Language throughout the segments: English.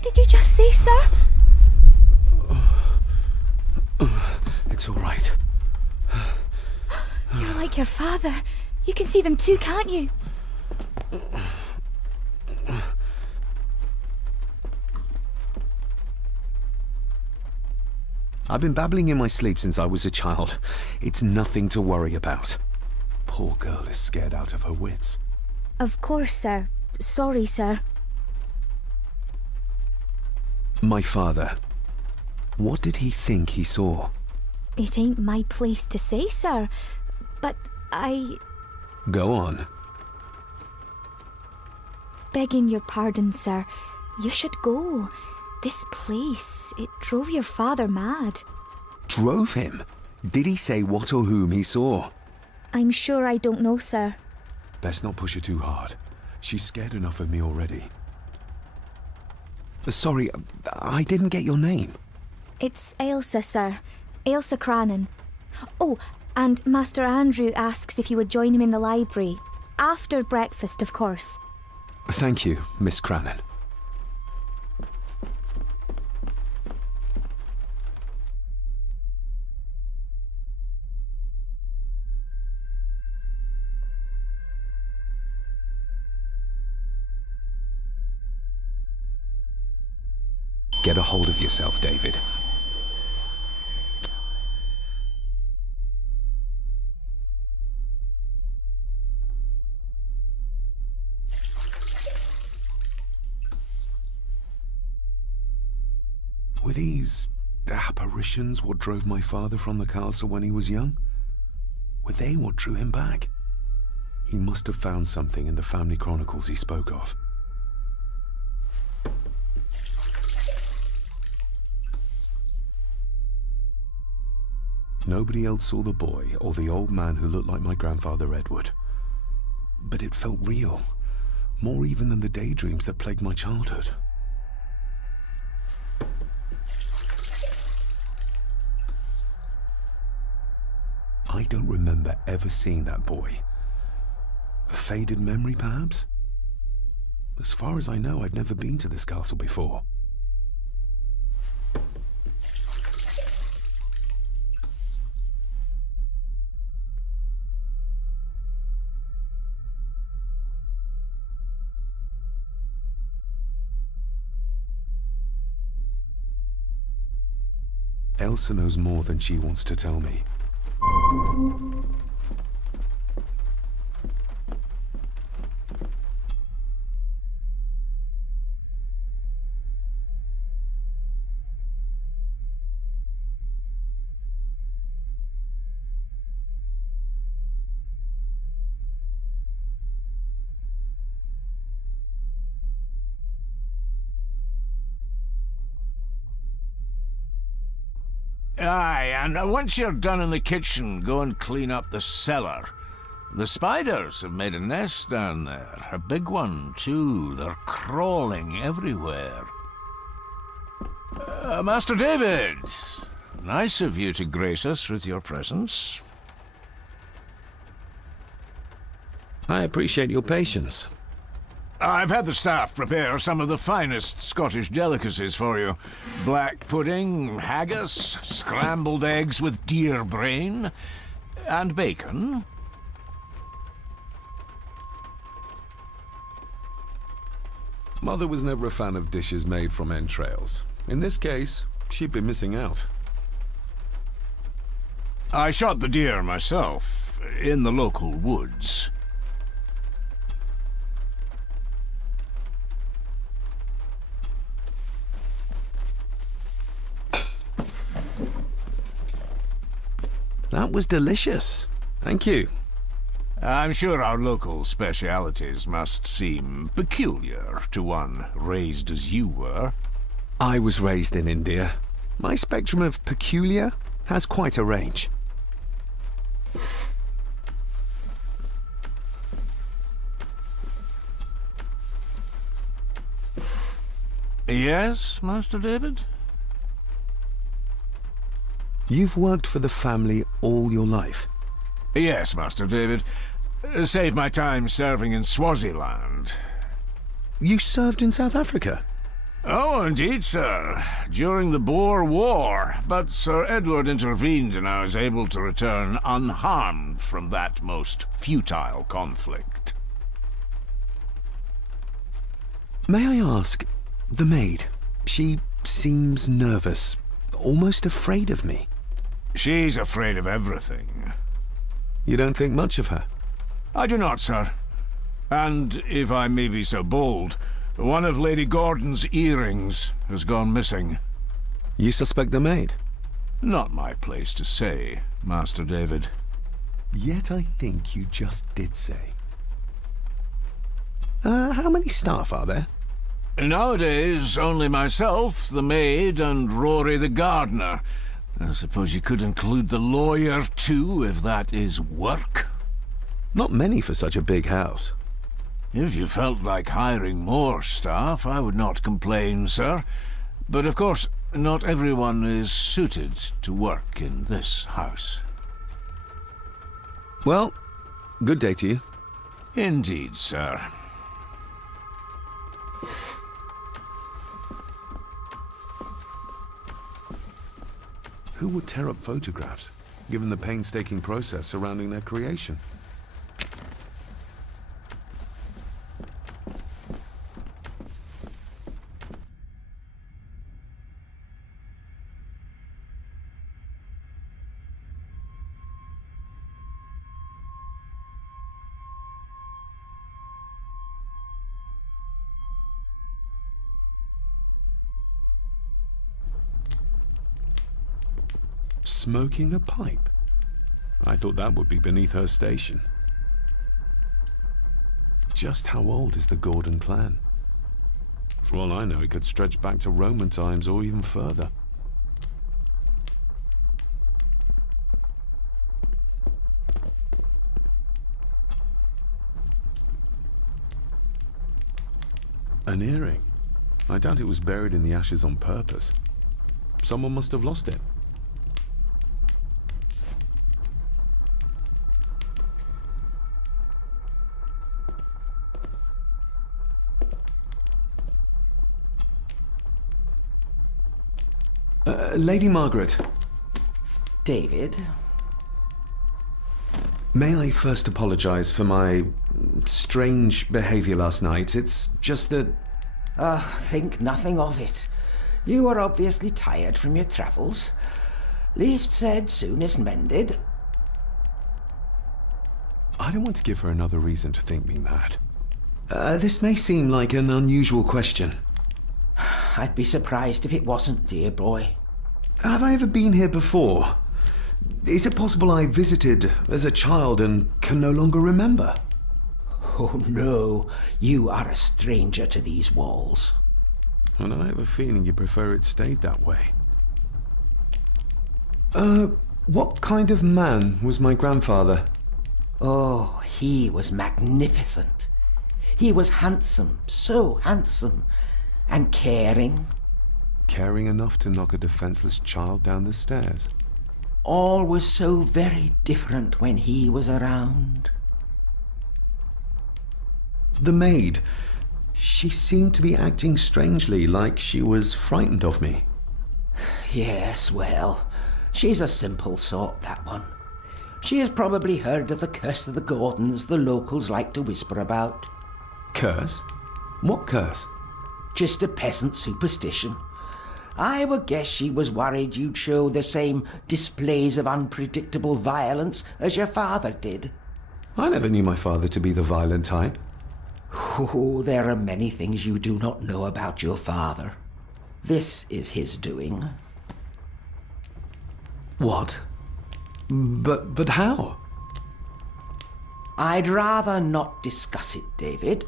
What did you just say, sir? It's all right. You're like your father. You can see them too, can't you? I've been babbling in my sleep since I was a child. It's nothing to worry about. Poor girl is scared out of her wits. Of course, sir. Sorry, sir. My father. What did he think he saw? It ain't my place to say, sir. But Go on. Begging your pardon, sir. You should go. This place, it drove your father mad. Drove him? Did he say what or whom he saw? I'm sure I don't know, sir. Best not push her too hard. She's scared enough of me already. Sorry, I didn't get your name. It's Ailsa, sir. Ailsa Cranan. Oh, and Master Andrew asks if you would join him in the library. After breakfast, of course. Thank you, Miss Cranan. Get a hold of yourself, David. Were these apparitions what drove my father from the castle when he was young? Were they what drew him back? He must have found something in the family chronicles he spoke of. Nobody else saw the boy or the old man who looked like my grandfather Edward. But it felt real, more even than the daydreams that plagued my childhood. I don't remember ever seeing that boy. A faded memory, perhaps? As far as I know, I've never been to this castle before. Elsa knows more than she wants to tell me. Aye, and once you're done in the kitchen, go and clean up the cellar. The spiders have made a nest down there. A big one, too. They're crawling everywhere. Master David, nice of you to grace us with your presence. I appreciate your patience. I've had the staff prepare some of the finest Scottish delicacies for you. Black pudding, haggis, scrambled eggs with deer brain, and bacon. Mother was never a fan of dishes made from entrails. In this case, she'd be missing out. I shot the deer myself, in the local woods. That was delicious. Thank you. I'm sure our local specialities must seem peculiar to one raised as you were. I was raised in India. My spectrum of peculiar has quite a range. Yes, Master David? You've worked for the family all your life? Yes, Master David. Save my time serving in Swaziland. You served in South Africa? Oh, indeed, sir. During the Boer War, but Sir Edward intervened and I was able to return unharmed from that most futile conflict. May I ask, the maid, she seems nervous, almost afraid of me. She's afraid of everything. You don't think much of her? I do not, sir. And, if I may be so bold, one of Lady Gordon's earrings has gone missing. You suspect the maid? Not my place to say, Master David. Yet I think you just did say. How many staff are there? Nowadays, only myself, the maid, and Rory the gardener. I suppose you could include the lawyer, too, if that is work. Not many for such a big house. If you felt like hiring more staff, I would not complain, sir. But of course, not everyone is suited to work in this house. Well, good day to you. Indeed, sir. Who would tear up photographs, given the painstaking process surrounding their creation? Smoking a pipe? I thought that would be beneath her station. Just how old is the Gordon clan? For all I know, it could stretch back to Roman times or even further. An earring? I doubt it was buried in the ashes on purpose. Someone must have lost it. Lady Margaret. David? May I first apologize for my strange behavior last night? It's just that... Think nothing of it. You are obviously tired from your travels. Least said, soonest mended. I don't want to give her another reason to think me mad. This may seem like an unusual question. I'd be surprised if it wasn't, dear boy. Have I ever been here before? Is it possible I visited as a child and can no longer remember? Oh no, you are a stranger to these walls. And I have a feeling you prefer it stayed that way. What kind of man was my grandfather? Oh, he was magnificent. He was handsome, so handsome, and caring. Caring enough to knock a defenseless child down the stairs. All was so very different when he was around. The maid, she seemed to be acting strangely, like she was frightened of me. Yes, well, she's a simple sort, that one. She has probably heard of the curse of the Gordons the locals like to whisper about. Curse? What curse? Just a peasant superstition. I would guess she was worried you'd show the same displays of unpredictable violence as your father did. I never knew my father to be the violent type. Oh, there are many things you do not know about your father. This is his doing. What? But how? I'd rather not discuss it, David.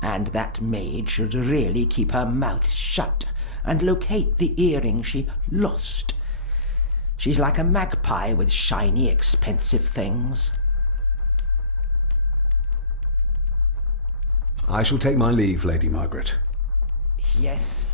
And that maid should really keep her mouth shut and locate the earring she lost. She's like a magpie with shiny, expensive things. I shall take my leave, Lady Margaret. Yes.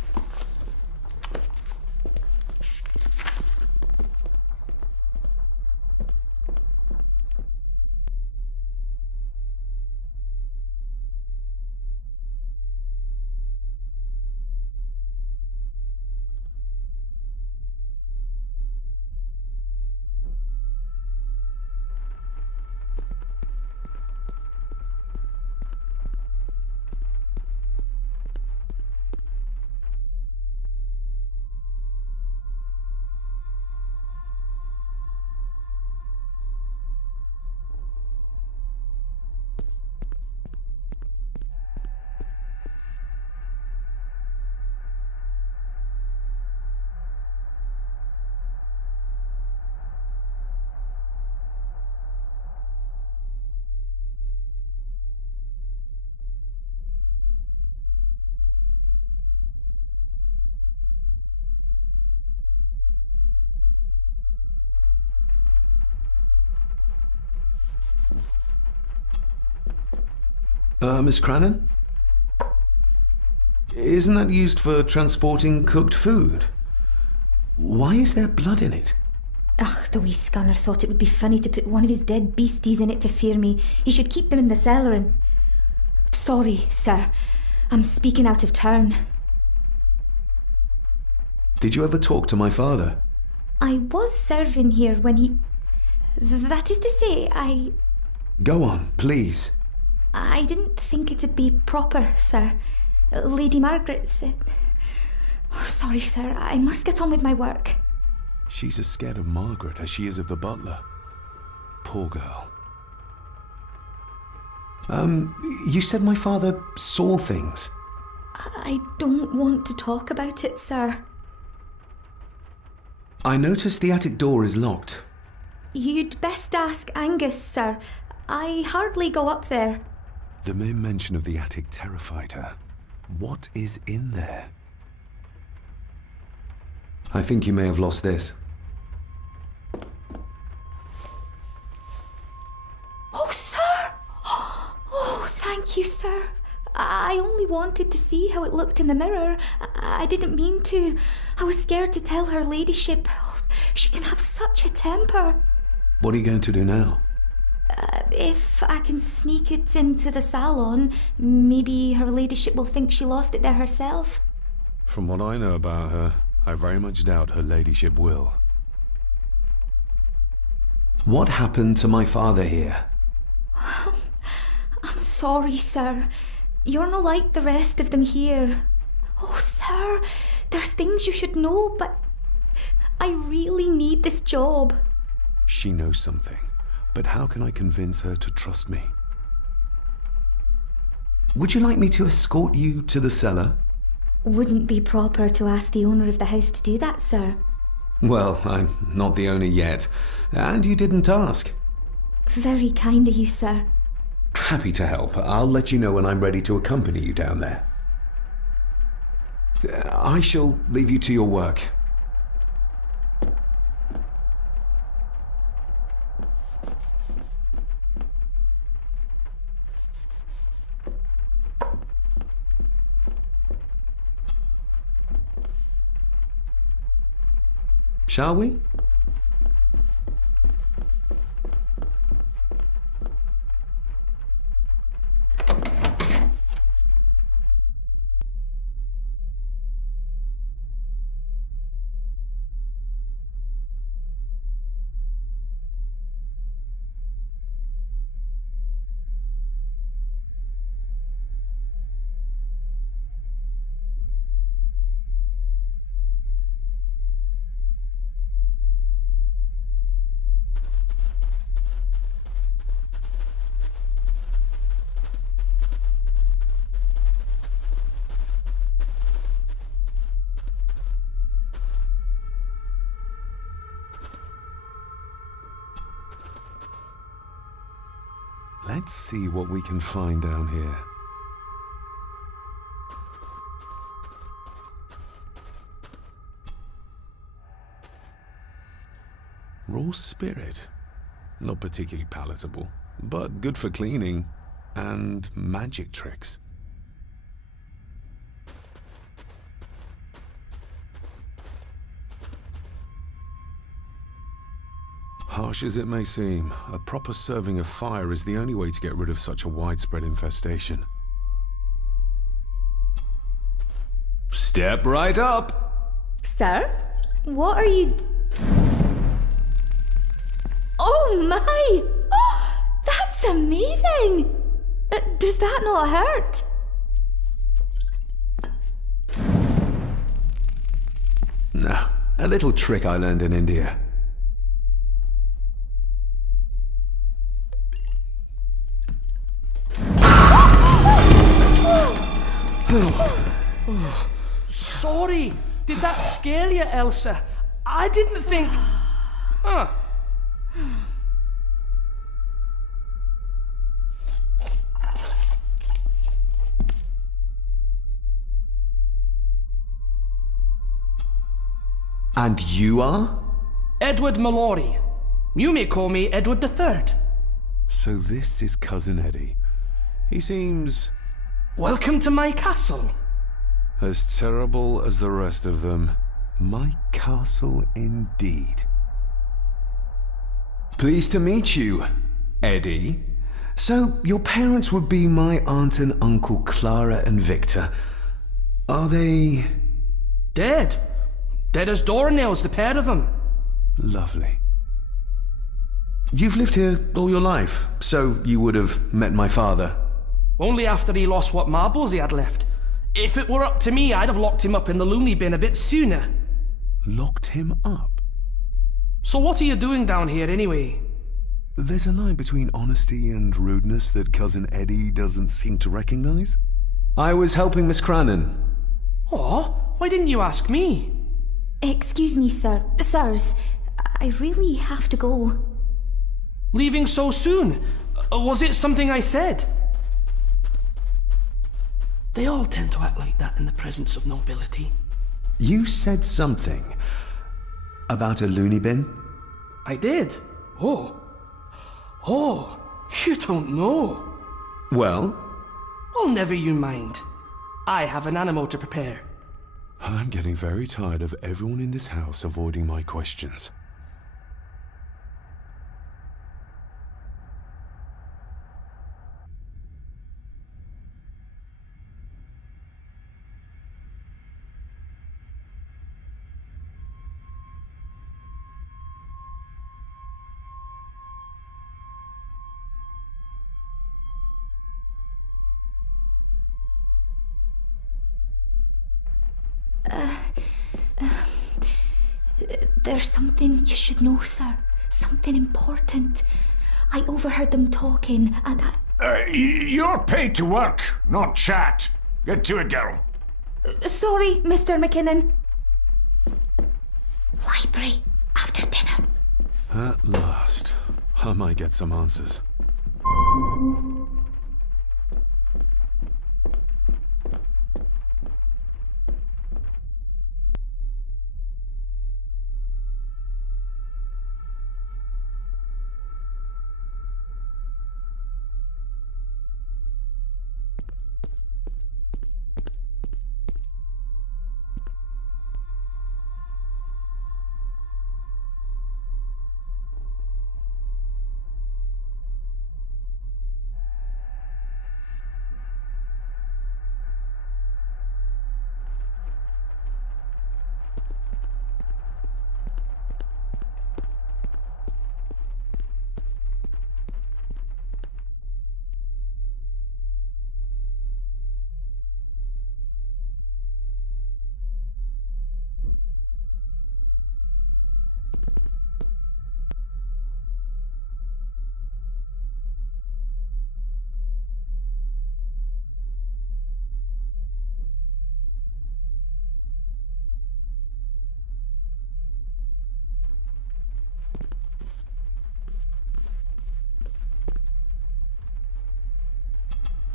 Miss Cranon? Isn't that used for transporting cooked food? Why is there blood in it? Ugh, the wee scunner thought it would be funny to put one of his dead beasties in it to fear me. He should keep them in the cellar and... Sorry, sir. I'm speaking out of turn. Did you ever talk to my father? I was serving here when he... That is to say, Go on, please. I didn't think it'd be proper, sir. Lady Margaret said... Oh, sorry, sir. I must get on with my work. She's as scared of Margaret as she is of the butler. Poor girl. You said my father saw things. I don't want to talk about it, sir. I noticed the attic door is locked. You'd best ask Angus, sir. I hardly go up there. The mere mention of the attic terrified her. What is in there? I think you may have lost this. Oh, sir! Oh, thank you, sir. I only wanted to see how it looked in the mirror. I didn't mean to. I was scared to tell her ladyship. Oh, she can have such a temper. What are you going to do now? If I can sneak it into the salon, maybe her ladyship will think she lost it there herself. From what I know about her, I very much doubt her ladyship will. What happened to my father here? I'm sorry, sir. You're no like the rest of them here. Oh, sir, there's things you should know, but I really need this job. She knows something, but how can I convince her to trust me? Would you like me to escort you to the cellar? Wouldn't be proper to ask the owner of the house to do that, sir. Well, I'm not the owner yet, and you didn't ask. Very kind of you, sir. Happy to help. I'll let you know when I'm ready to accompany you down there. I shall leave you to your work. Shall we? Let's see what we can find down here. Raw spirit. Not particularly palatable, but good for cleaning and magic tricks. Harsh as it may seem, a proper serving of fire is the only way to get rid of such a widespread infestation. Step right up! Sir? What are you Oh my! Oh, that's amazing! Does that not hurt? No, a little trick I learned in India. Sorry, did that scare you, Elsa? I didn't think... Huh. And you are? Edward Mallory. You may call me Edward III. So this is Cousin Eddie. He seems Welcome to my castle. as terrible as the rest of them. My castle indeed. Pleased to meet you, Eddie. So, your parents would be my aunt and uncle Clara and Victor. Are they... Dead. Dead as doornails, the pair of them. Lovely. You've lived here all your life, so you would have met my father. Only after he lost what marbles he had left. If it were up to me, I'd have locked him up in the loony bin a bit sooner. Locked him up? So what are you doing down here anyway? There's a line between honesty and rudeness that Cousin Eddie doesn't seem to recognize. I was helping Miss Cranon. Oh, why didn't you ask me? Excuse me, sir. Sirs, I really have to go. Leaving so soon? Was it something I said? They all tend to act like that in the presence of nobility. You said something about a loony bin? I did. Oh, you don't know. Well, Well, never you mind. I have an animal to prepare. I'm getting very tired of everyone in this house avoiding my questions. There's something you should know, sir. Something important. I overheard them talking, and You're paid to work, not chat. Get to it, girl. Sorry, Mr. McKinnon. Library, after dinner. At last, I might get some answers.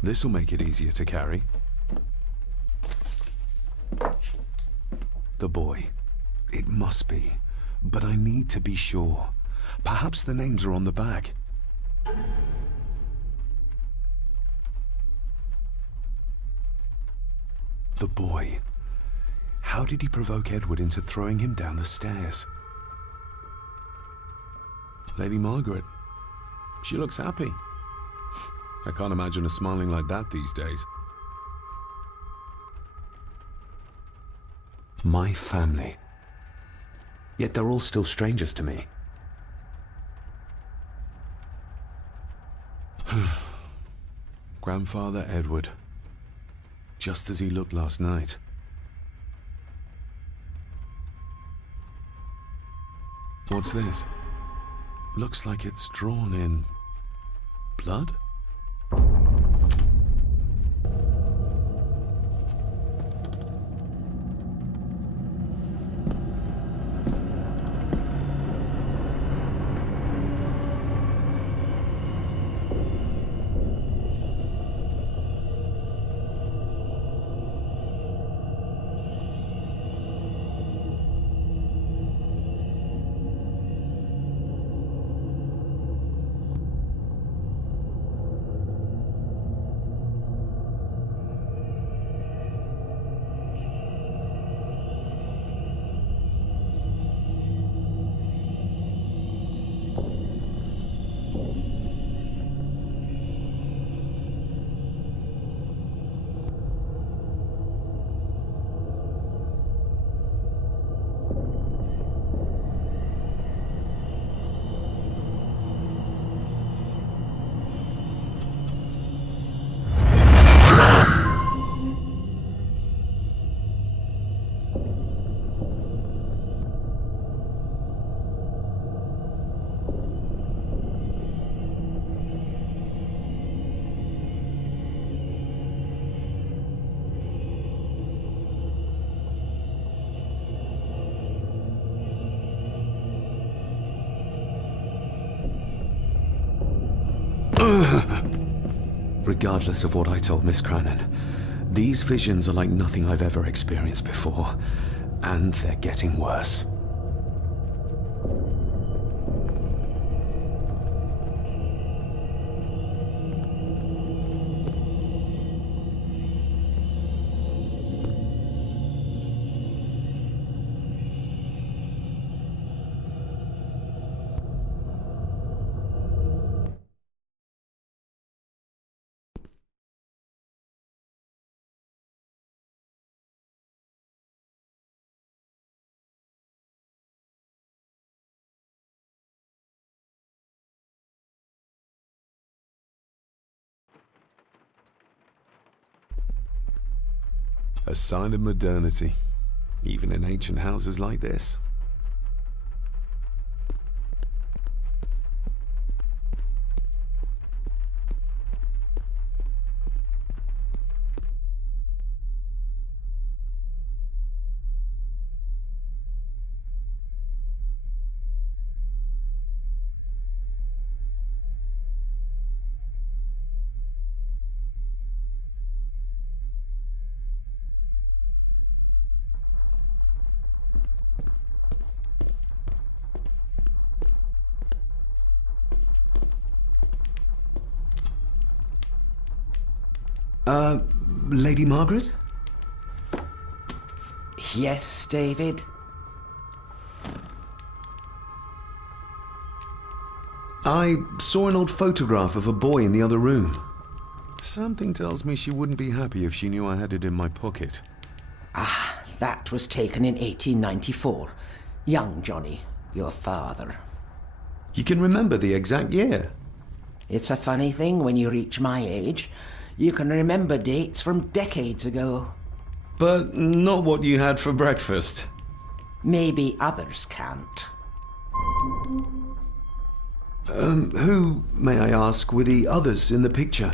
This'll make it easier to carry. The boy. It must be. But I need to be sure. Perhaps the names are on the back. The boy. How did he provoke Edward into throwing him down the stairs? Lady Margaret. She looks happy. I can't imagine her smiling like that these days. My family. Yet they're all still strangers to me. Grandfather Edward. Just as he looked last night. What's this? Looks like it's drawn in blood? Regardless of what I told Miss Cranon, these visions are like nothing I've ever experienced before, and they're getting worse. A sign of modernity, even in ancient houses like this. Lady Margaret? Yes, David? I saw an old photograph of a boy in the other room. Something tells me she wouldn't be happy if she knew I had it in my pocket. Ah, that was taken in 1894. Young Johnny, your father. You can remember the exact year? It's a funny thing when you reach my age. You can remember dates from decades ago. But not what you had for breakfast. Maybe others can't. Who, may I ask, were the others in the picture?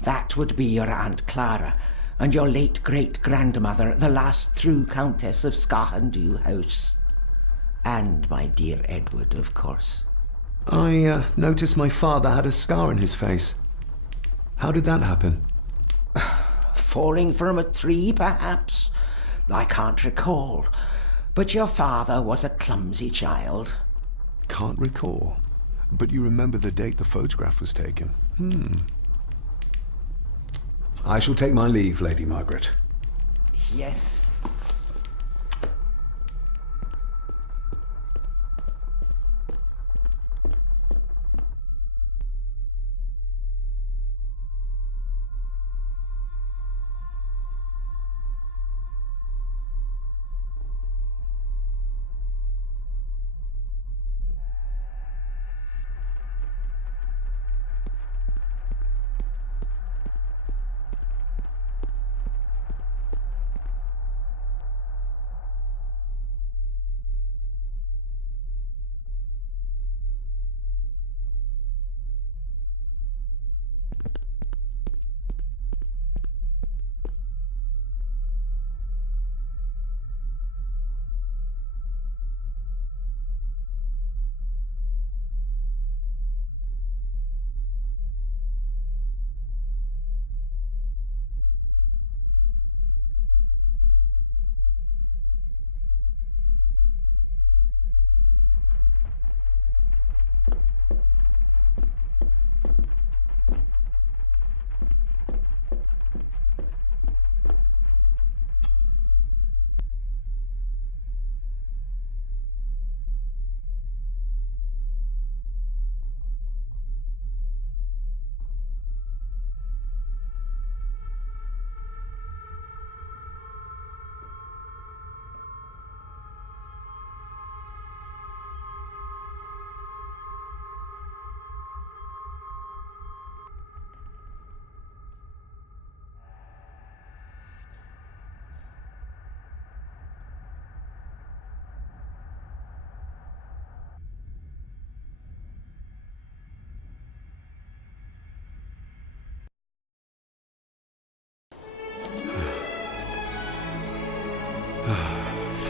That would be your Aunt Clara and your late great-grandmother, the last true Countess of Scahandu House. And my dear Edward, of course. I noticed my father had a scar on his face. How did that happen? Falling from a tree, perhaps? I can't recall. But your father was a clumsy child. Can't recall. But you remember the date the photograph was taken? I shall take my leave, Lady Margaret. Yes.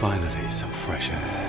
Finally, some fresh air.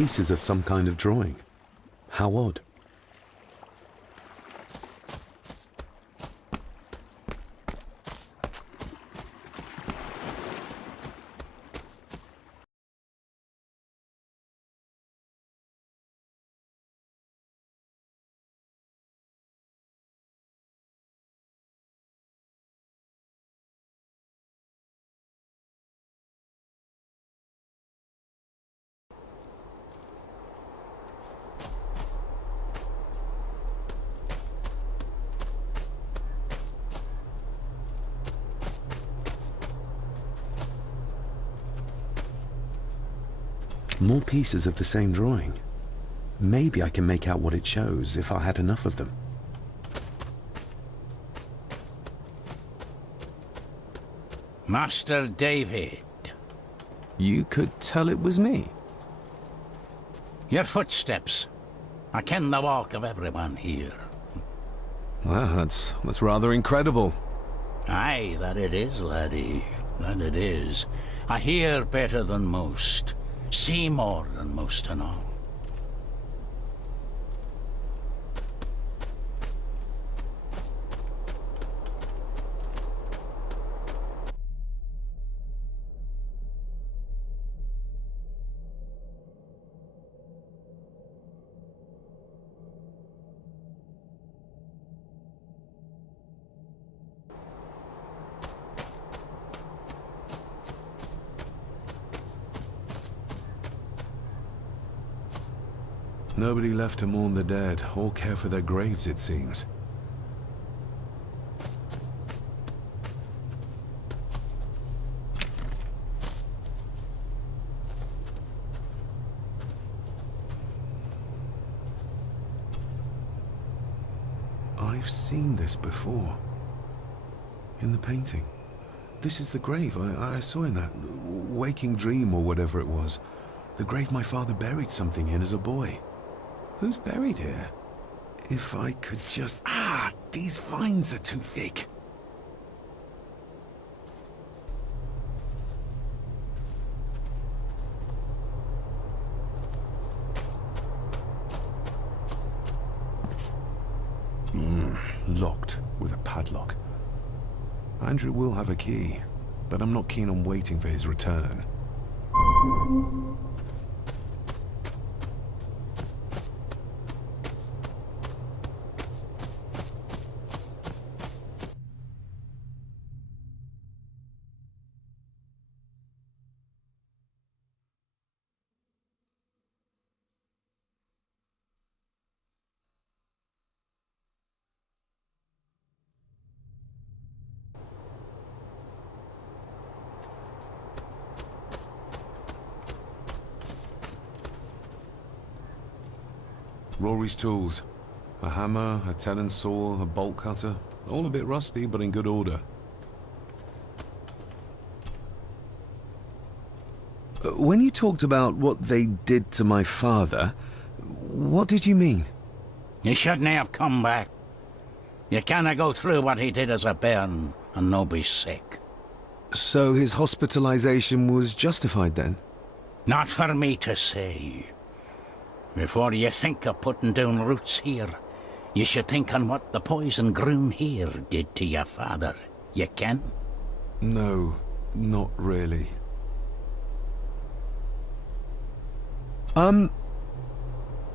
pieces of some kind of drawing. How odd. More pieces of the same drawing. Maybe I can make out what it shows if I had enough of them. Master David. You could tell it was me. Your footsteps. I ken the walk of everyone here. Well, that's rather incredible. Aye, that it is, laddie. That it is. I hear better than most. See more than most and all. Nobody left to mourn the dead or care for their graves, it seems. I've seen this before. In the painting. This is the grave I saw in that waking dream or whatever it was. The grave my father buried something in as a boy. Who's buried here? If I could just... Ah! These vines are too thick. Locked with a padlock. Andrew will have a key, but I'm not keen on waiting for his return. Rory's tools. A hammer, a talon saw, a bolt cutter. All a bit rusty, but in good order. When you talked about what they did to my father, what did you mean? You shouldn't have come back. You canna go through what he did as a bairn and no be sick. So his hospitalization was justified then? Not for me to say. Before you think of putting down roots here, you should think on what the poison grown here did to your father. You can? No, not really.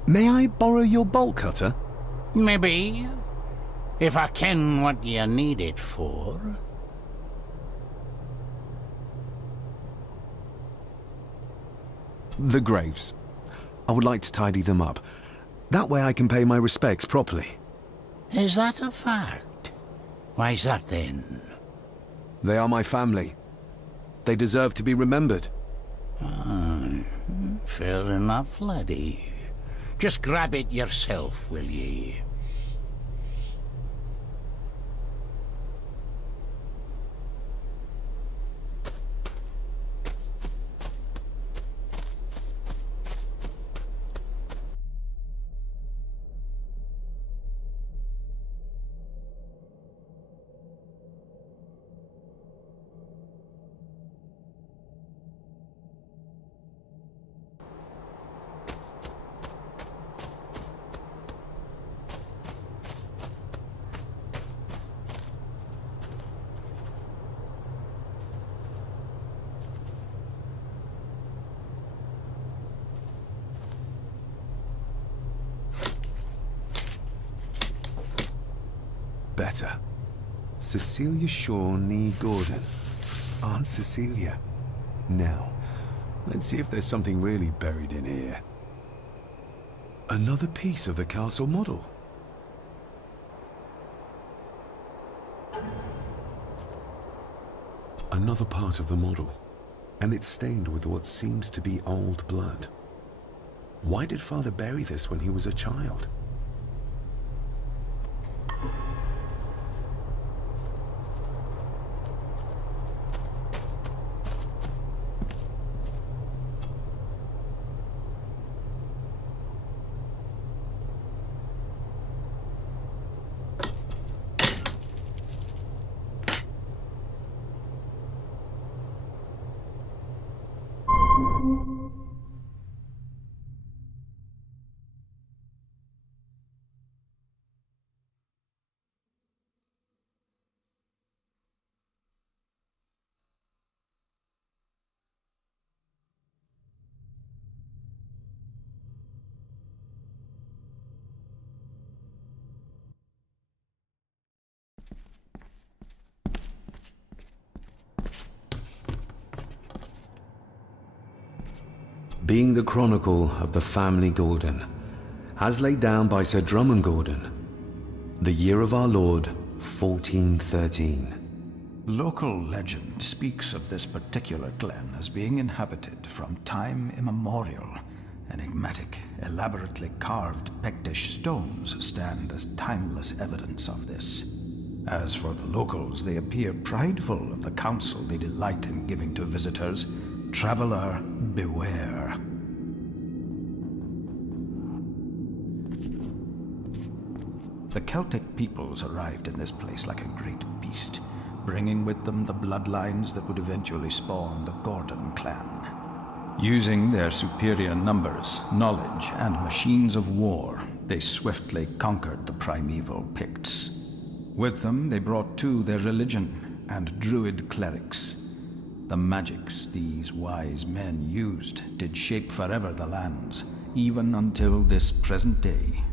May I borrow your bolt cutter? Maybe. If I ken what you need it for. The graves. I would like to tidy them up. That way I can pay my respects properly. Is that a fact? Why's that then? They are my family. They deserve to be remembered. Fair enough, laddie. Just grab it yourself, will ye? letter. Cecilia Shaw Nee Gordon. Aunt Cecilia. Now, let's see if there's something really buried in here. Another piece of the castle model. Another part of the model, and it's stained with what seems to be old blood. Why did Father bury this when he was a child? Being the chronicle of the family Gordon, as laid down by Sir Drummond Gordon, the year of our Lord, 1413. Local legend speaks of this particular glen as being inhabited from time immemorial. Enigmatic, elaborately carved Pictish stones stand as timeless evidence of this. As for the locals, they appear prideful of the counsel they delight in giving to visitors. Traveler, beware. The Celtic peoples arrived in this place like a great beast, bringing with them the bloodlines that would eventually spawn the Gordon clan. Using their superior numbers, knowledge, and machines of war, they swiftly conquered the primeval Picts. With them, they brought too their religion and druid clerics. The magics these wise men used did shape forever the lands, even until this present day.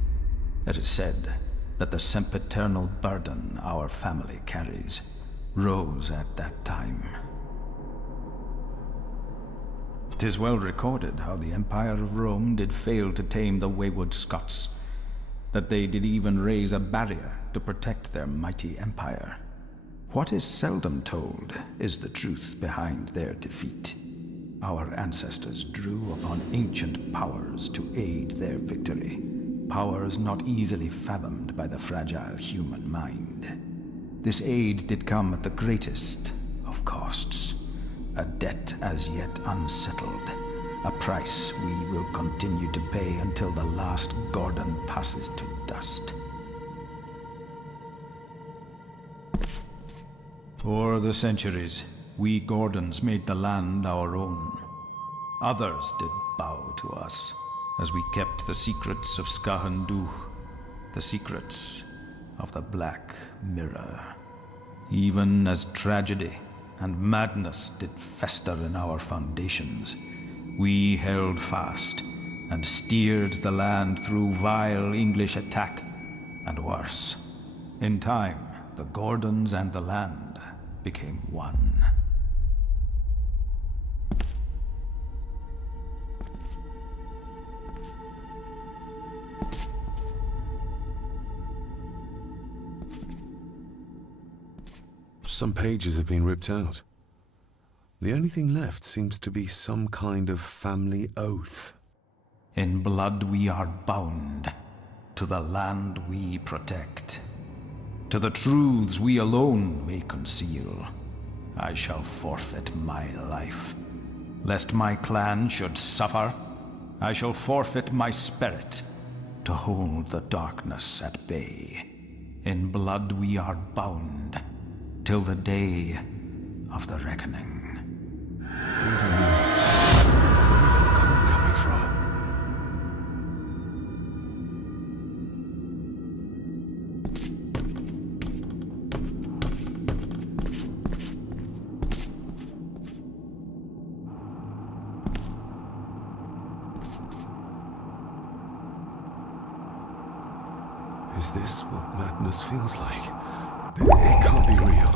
It is said that the sempiternal burden our family carries rose at that time. 'Tis well recorded how the Empire of Rome did fail to tame the wayward Scots, that they did even raise a barrier to protect their mighty empire. What is seldom told is the truth behind their defeat. Our ancestors drew upon ancient powers to aid their victory, powers not easily fathomed by the fragile human mind. This aid did come at the greatest of costs, a debt as yet unsettled, a price we will continue to pay until the last Gordon passes to dust. For the centuries, we Gordons made the land our own. Others did bow to us as we kept the secrets of Skahandu, the secrets of the Black Mirror. Even as tragedy and madness did fester in our foundations, we held fast and steered the land through vile English attack and worse. In time, the Gordons and the land became one. Some pages have been ripped out. The only thing left seems to be some kind of family oath. In blood we are bound to the land we protect. To the truths we alone may conceal, I shall forfeit my life. Lest my clan should suffer, I shall forfeit my spirit to hold the darkness at bay. In blood we are bound till the day of the reckoning. Where's the call coming from? Is this what madness feels like? It can't be real.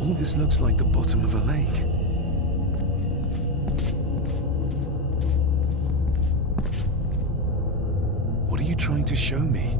All this looks like the bottom of a lake. What are you trying to show me?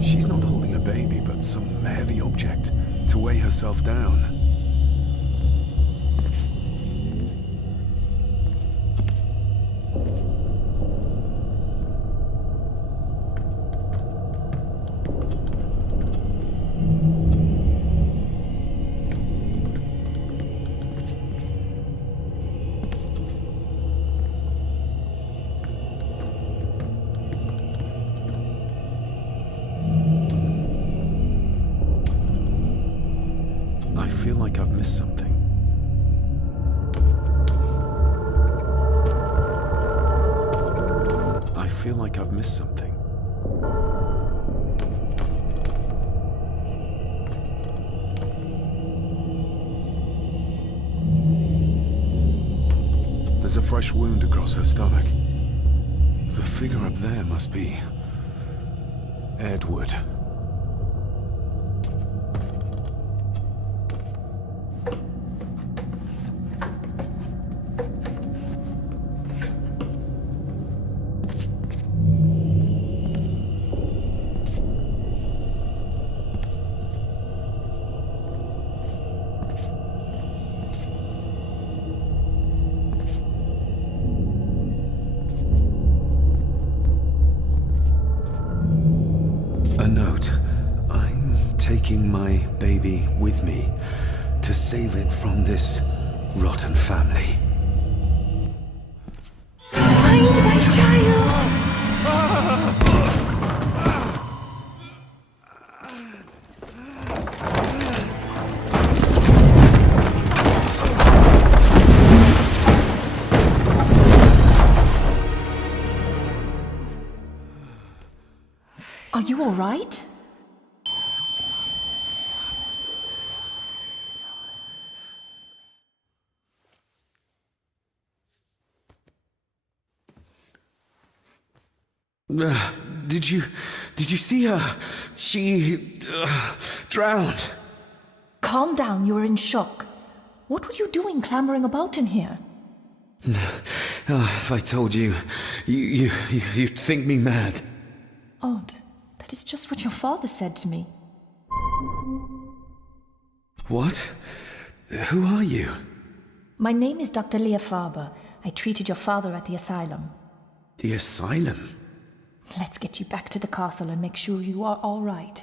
She's not holding a baby, but some heavy object to weigh herself down. I feel like I've missed something. I feel like I've missed something. There's a fresh wound across her stomach. The figure up there must be Edward. A note. I'm taking my baby with me to save it from this rotten family. Find my child! Are you all right? Did you see her? She drowned. Calm down, you're in shock. What were you doing clambering about in here? If I told you, you'd think me mad. Odd. That is just what your father said to me. What? Who are you? My name is Dr. Leah Farber. I treated your father at the asylum. The asylum? Let's get you back to the castle and make sure you are all right.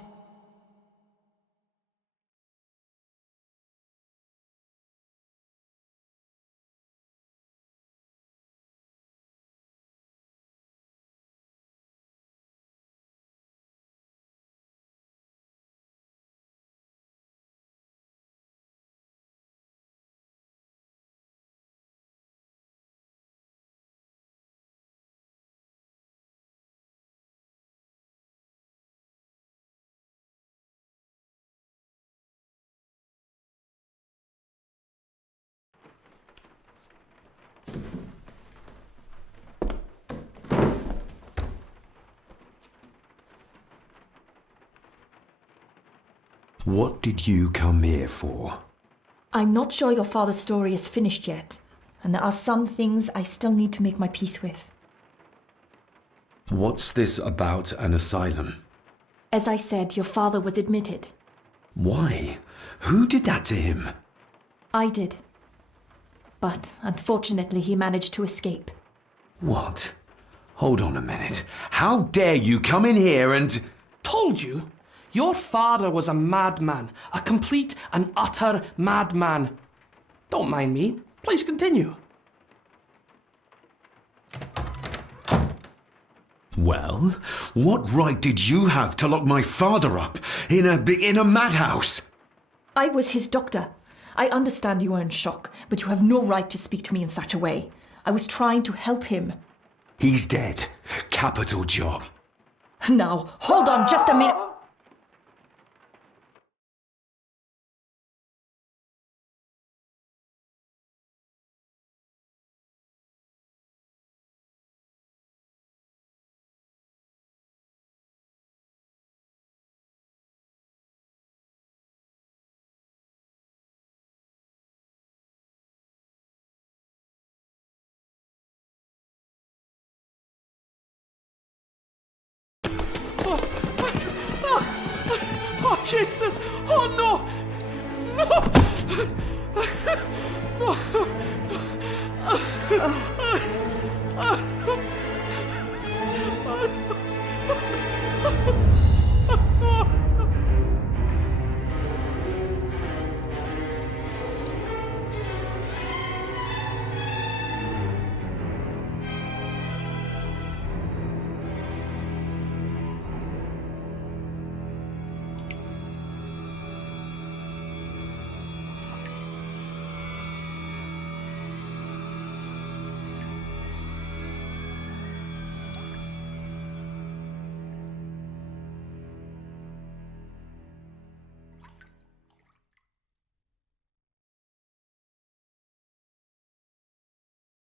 What did you come here for? I'm not sure your father's story is finished yet, and there are some things I still need to make my peace with. What's this about an asylum? As I said, your father was admitted. Why? Who did that to him? I did. But unfortunately, he managed to escape. What? Hold on a minute. How dare you come in here and... Told you? Your father was a madman. A complete and utter madman. Don't mind me. Please continue. Well, what right did you have to lock my father up in a madhouse? I was his doctor. I understand you are in shock, but you have no right to speak to me in such a way. I was trying to help him. He's dead. Capital job. Now, hold on just a minute. Oh, Jesus! Oh, no! No!